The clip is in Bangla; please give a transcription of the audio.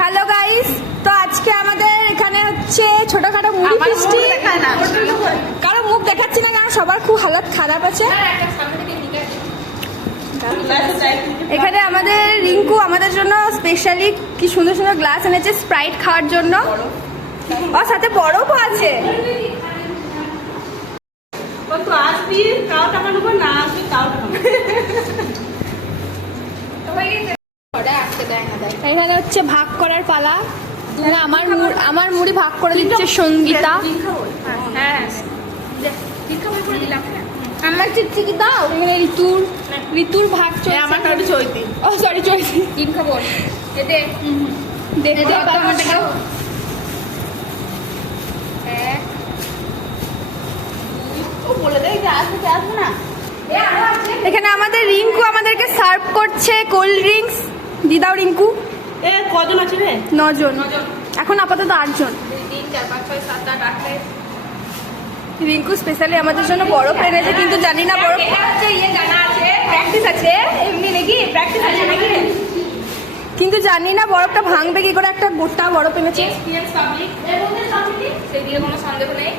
হ্যালো গাইস, তো আজকে আমাদের এখানে হচ্ছে ছোটখাটো মুড়ি ফিস্টি। কারো মুখ দেখাচ্ছি না কারণ সবার খুব হালত খারাপ আছে। এখানে আমাদের রিঙ্কু আমাদের জন্য স্পেশালি কি সুন্দর সুন্দর গ্লাস এনেছে স্প্রাইট খাওয়ার জন্য, আর সাথে বরফও আছে। এখানে হচ্ছে ভাগ করার পালা। আমার মুড়ি ভাগ করে দিচ্ছে সঙ্গীতা। আমার চিকচিকি দাও। এখানে ঋতুর ভাগ চলছে। আমার কাছে চৈতি। ও সরি চৈতি। তিন খবর দে এখানে আমাদের রিঙ্কু আমাদেরকে সার্ভ করছে কোল্ড ড্রিঙ্কস। দিদাও রিঙ্কু। কজন আছে রে? 9 জন। এখন আপাতত 8 জন। 3 4 5 6 7 8 8 রিঙ্কু স্পেশালি আমাদের জন্য বরফ এনেছে, কিন্তু জানি না বরফ প্র্যাকটিস আছে এমনি নাকি? প্র্যাকটিস আছে নাকি? কিন্তু জানি না বরফটা ভাঙবে কি করে। একটা গোটা বরফ এনেছে। এক্সপেরিয়েন্স পাবলিক সেই দিকে কোনো সন্দেহ নেই।